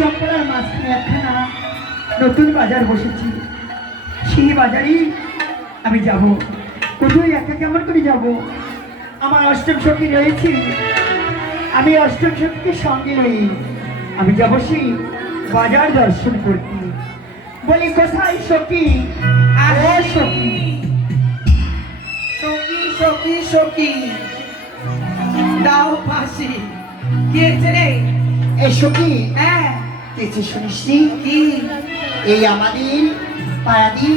চম্পলার মাঝখানে একখানা নতুন বাজার বসেছি, সেই বাজারেই আমি যাব। কোথায় একা কেমন করে যাব? আমার অষ্টম সখী রয়েছে, আমি অষ্টম সখীকে সঙ্গে লই আমি যাব সেই বাজার দর্শন করতে। বলি কোথায় সখী? ও সখী, সখী সখী সখী দাও পাশে গিয়েছে রে। এই সখী হ্যাঁ কিছু শুনিস কি? এই আমাদের পাড়াদি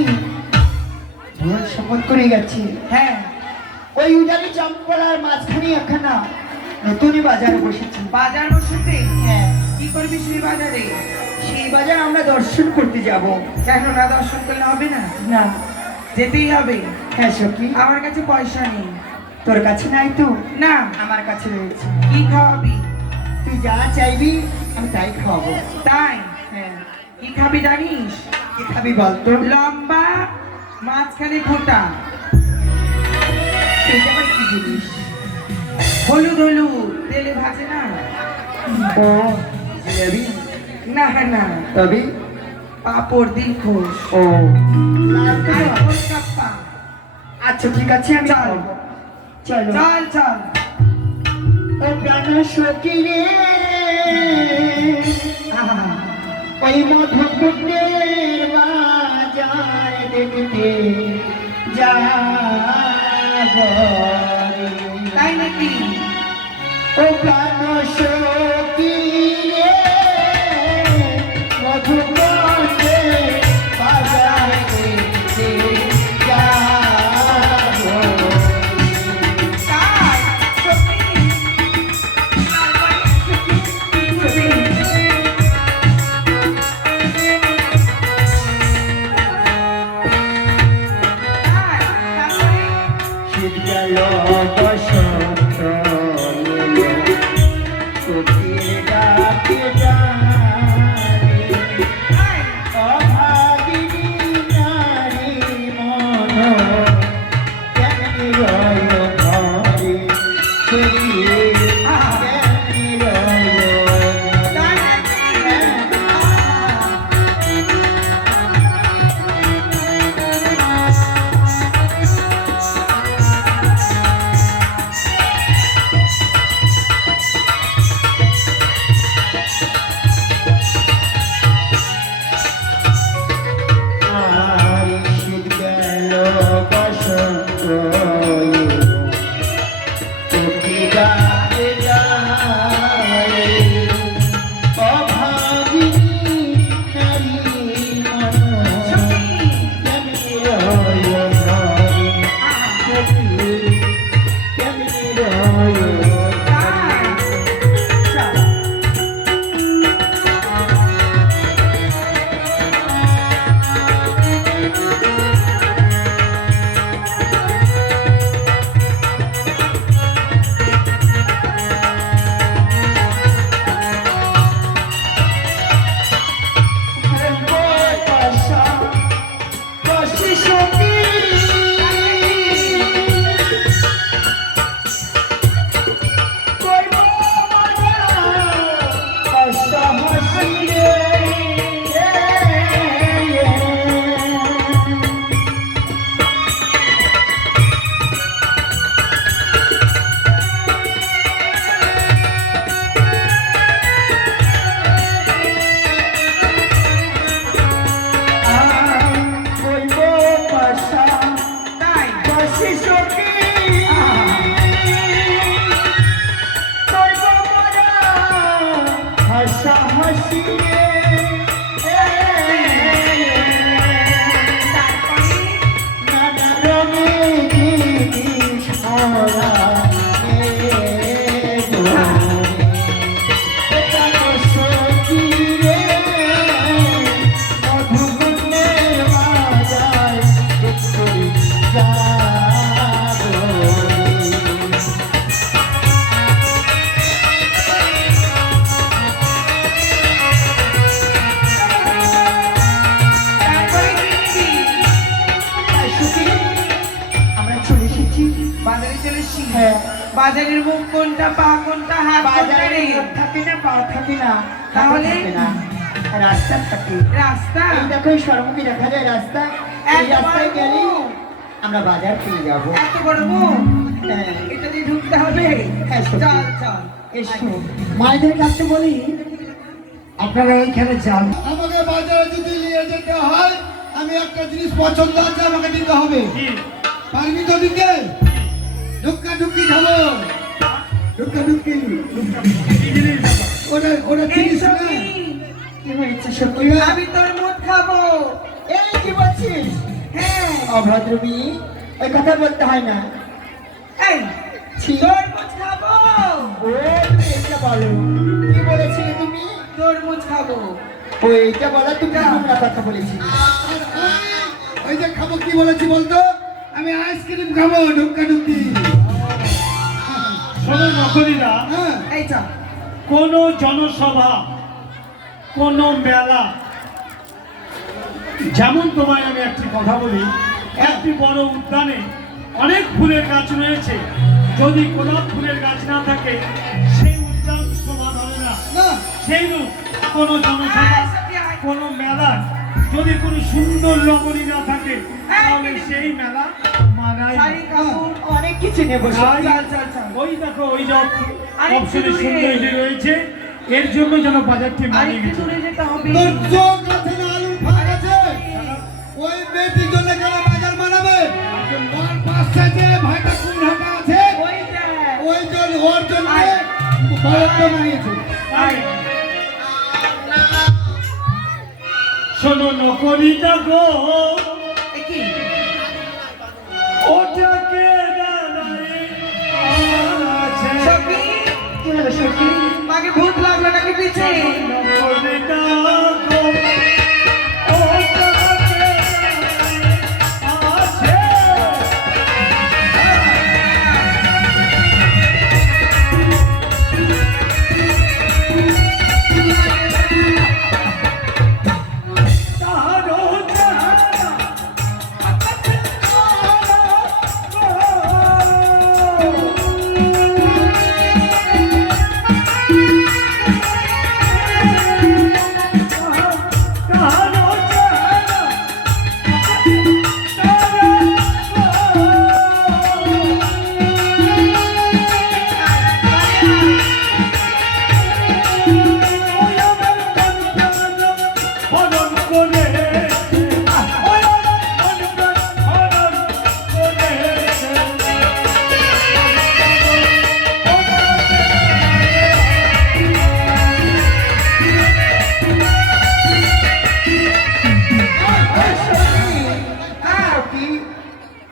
ভুল শপথ করে গেছে। হ্যাঁ ওই উজানি চম্পলার মাঝখানে একখানা নতুন বাজার বসেছে। বাজার বসেছে? হ্যাঁ, কি করবি সেই বাজারে? সেই বাজার আমরা দর্শন করতে যাব। কেন না দর্শন করলে হবে না? না। যেতেই হবে। হ্যাঁ সখী, আমার কাছে পয়সা নেই। তোর কাছে নাই তো? না। আমার কাছে রয়েছে। কি খাওয়াবি? তুই যা চাইবি আমি তাই খাওয়াবো। তাই? হ্যাঁ। কি খাবি জানিস? কি খাবি বলতো? লম্বা মাঝখানে ফোঁটা, সেটা আবার কি জিনিস? হলুদ হলুদ তেলে ভাজে না? ও জিলেবি? না না, তবে পাপড় দিলখোশ। ও আর গোলগাপ্পা। আচ্ছা ঠিক আছে, আমি চল। খাওয়াবো। চলো। চল চল। ও প্রাণ সখী রে, ওই মধুকুণ্ডের বাজার দেখতে যাব রে। তাই নাকি? ও প্রাণ সখী রে, মধুকুণ্ডের বাজার দেখতে যাব রে। তাই? সত্যি? সত্যি? তাই? তারপরে? শীত গেল বসন্ত এলো, সখীর ডাকে ডাকে, তাই? অভাগিনী নারী মন কেমনি রয় ঘরে, সখী কেমনি রয় তাই ঘরে। নাকি? আর শীত গেল বসন্ত এলো, সখী ডাকে যায়, অভাগিনী নারী মন সত্যি? কেমনি রয় ঘরে, সখী কেমনি রয় তাই? চল। তাই? হাসা হাসি রে, তারপরে? নানা রঙের জিনিস ভরা সখী রে, মধুকুণ্ডের বাজার দেখতে যাব রে। তারপরে কি নিবি? তাই সখী, আমরা চলে এসেছি। বাজারে চলে এসেছি। হ্যাঁ, বাজারের মুখ কোনটা, পা কোনটা, হাত কোনটা বাজারে রে? মুখ থাকে না, পা থাকে না, তাহলে? হাতও থাকে না। রাস্তা থাকে। রাস্তা এই দেখো এই সরমুখী দেখা যায় রাস্তা। এই এত রাস্তায় বড় গেলে মুখ। আমরা বাজার পেয়ে যাবো। এত বড় মুখ, হ্যাঁ, এটা দিয়ে ঢুকতে হবে। হ্যাঁ, সত্যি। চল চল এসো মায়েদের কাছে বলি আপনারা এইখানে যান। আমাকে বাজারে যদি নিয়ে যেতে হয়, আমি একটা জিনিস পছন্দ আছে, আমাকে দিতে হবে। পারবি তো দিতে? ঢুক্কা ঢুক্কি খাবো। ঢুক্কা ঢুক্কি। ওটা ওটা এই জিনিস না। সখী, কি হয়েছে সত্যি? আমি তোর মুখ খাবো। এই কি বলছিস? হ্যাঁ, অভদ্রবী, ওই কথা বলতে হয় না। এই ছি, তোর মুখ খাবো। ও তুমি এইটা বলো। কি বলেছিলে তুমি? তোর মুখ খাবো। ও এইটা বলা তুমি তোমরা কথা বলেছিলে। ওই যে খাবো, কি বলেছি বলতো? আমি আইসক্রিম খাবো, ঢুক্কা ঢুক্কি। শোনো নকলীরা, হ্যাঁ, এই চল। কোনো জনসভা, কোনো মেলা, যেমন তোমায় আমি একটি কথা বলি, একটি বড় উদ্যানে অনেক ফুলের গাছ রয়েছে। যদি গোলাপ ফুলের গাছ না থাকে, সেই উদ্যান শোভা ধরে না। না, সেইরূপ কোনো জনসভা, আয় সখী, আয়। কোনো মেলা, যদি কোনো সুন্দর রমণী না থাকে, তাহলে সেই মেলা মানায় না। শাড়ি কাপড়। অনেক কিছু নেবো আর সত্যি। চল চল চল। ওই দেখো ওই যে আরেকটু অপশনে দূরে। সুন্দরী রয়েছে, এর জন্য যেন বাজারটি আর মানিয়ে একটু গেছে। দূরে যেতে হবে। তোর চোখ আছে না, আলুর ফাঁক আছে? ওই মেয়েটির জন্য কেন বাজার বানাবে? ওর পাশে যে ভাইটা কোন হাটা আছে, ওইটা। ওই জন্য ওর জন্য বাজারটা বানিয়েছে। আয়। শোনো নকরিটা গো, এ কি? ওটাকে দাঁড়ায় আছে। সখী, কি হলো সত্যি? মাকে ভূত লাগলো নাকি পিছে? নকরিটা গো, ওটাকে দাঁড়ায় আছে। তাহারও চেহারা সত্যি,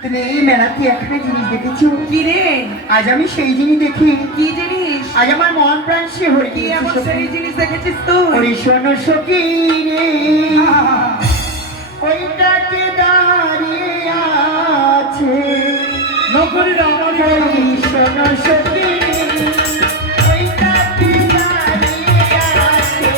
তুমি এই মেলাতে একটা জিনিস দেখেছো? কি রে? আজ আমি সেই জিনিস দেখি। কি জিনিস? আজ আমার মন প্রাণ সে হয়ে কি গিয়েছে এমন সখী। সেই জিনিস দেখেছিস তুই? ওরে শোনো সখী রে, আহা, ওইটাকে দাঁড়িয়ে আছে। নকরিরা আমার ওই শোনো সখী রে, ওইটাকে দাঁড়িয়ে আছে।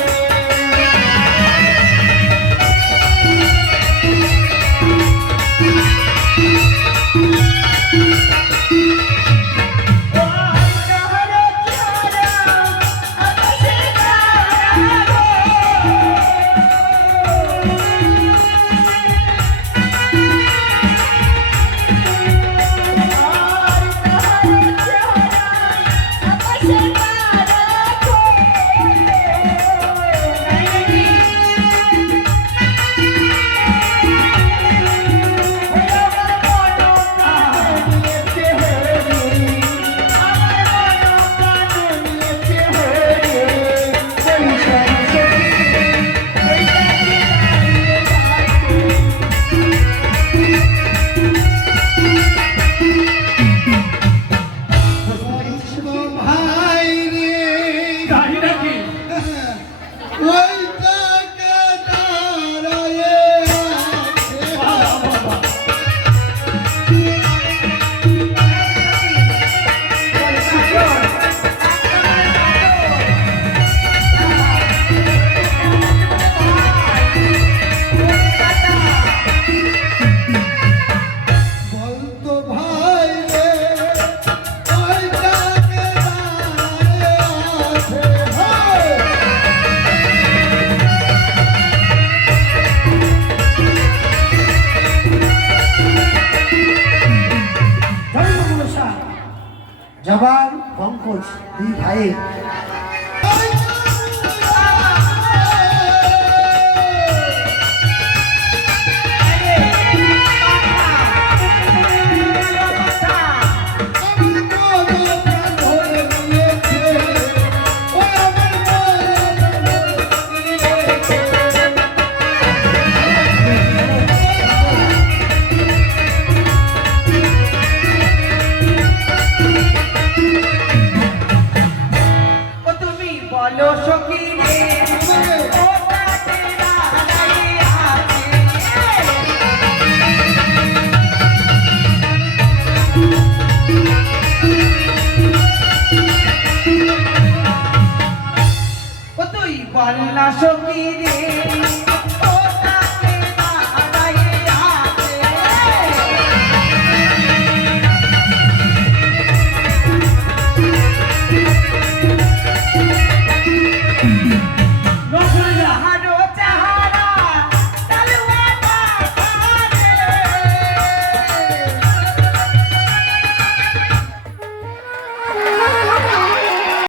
খোঁজ দুই ভাইয়ে ও তুমি বলো সখী রে ও কাটেরা দাঁড়িয়ে আছে ও তুই বল না সখী রে ও